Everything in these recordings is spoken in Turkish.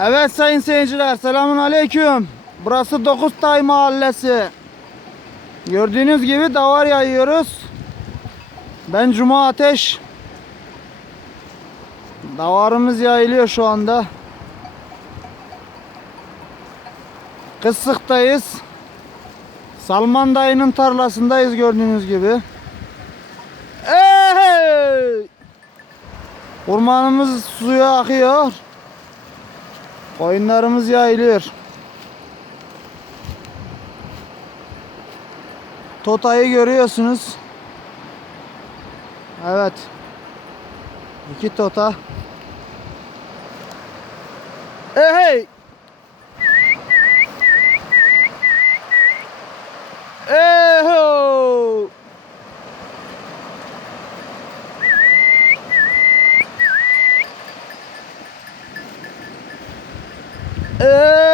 Evet sayın seyirciler selamun aleyküm. Burası Dokuztay Mahallesi. Gördüğünüz gibi davar yayıyoruz. Ben Cuma Ateş. Davarımız yayılıyor şu anda. Kısık'tayız. Salman dayının tarlasındayız gördüğünüz gibi. Hey! Ormanımız suya akıyor. Koyunlarımız yayılıyor. Tota'yı görüyorsunuz. Evet. İki tota. Hey hey. Hey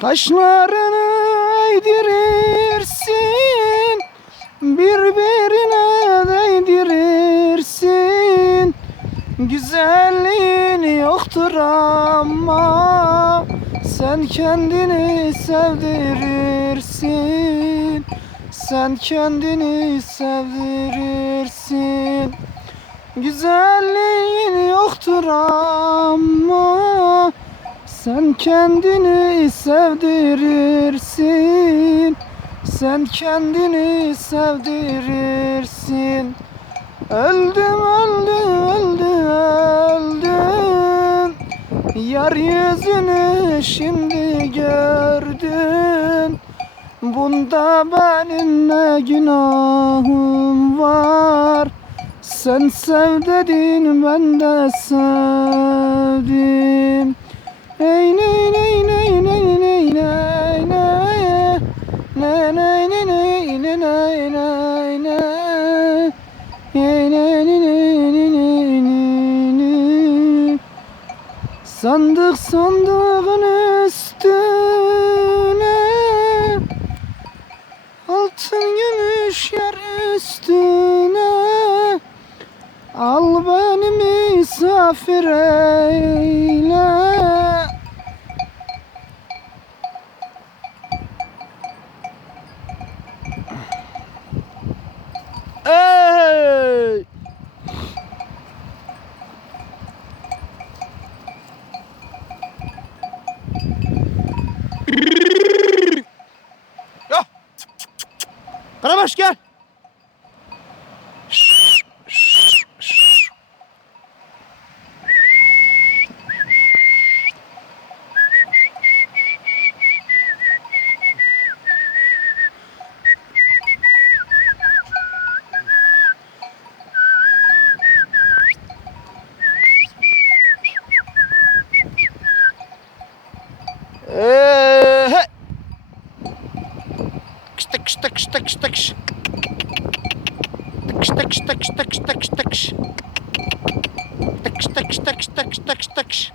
hey. Kaşlarını eğdirirsin Birbirine değdirirsin Güzelliğin yoktur ama Sen kendini sevdirirsin Sen kendini sevdirirsin Güzelliğin yoktur ama sen kendini sevdirirsin. Sen kendini sevdirirsin. Öldüm öldüm öldüm öldüm. Yar yüzünü şimdi gördüm Bunda benim ne günahım var? Sen sev dedin ben de sevdim Sandık sandığın üstüne Altın gümüş yer üstüne. Al beni misafir eyle taksz, taksz, taksz. Taksz, taksz, taksz, taksz, taksz, taksz. Taksz, taksz, taksz, taksz, taksz, taksz.